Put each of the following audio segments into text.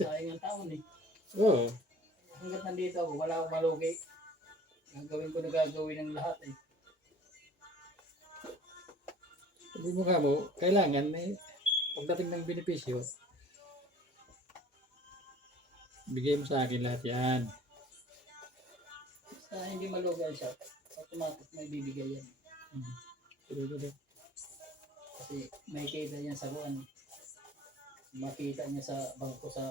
Sayang ang taon eh. Oo. Hanggat nandito ako, wala akong malugi. Gagawin ko na gagawin ng lahat eh. Sabi mo ka mo, kailangan may pagdating ng benepisyo, bigay mo sa akin lahat yan. Basta hindi malugi siya, automatic may bibigay yan. Tuloy-tuloy. Kasi may kita niya sa kuan. Makita niya sa bangko sa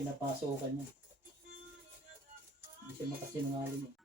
pinapasokan niya. Hindi siya makasinungaling.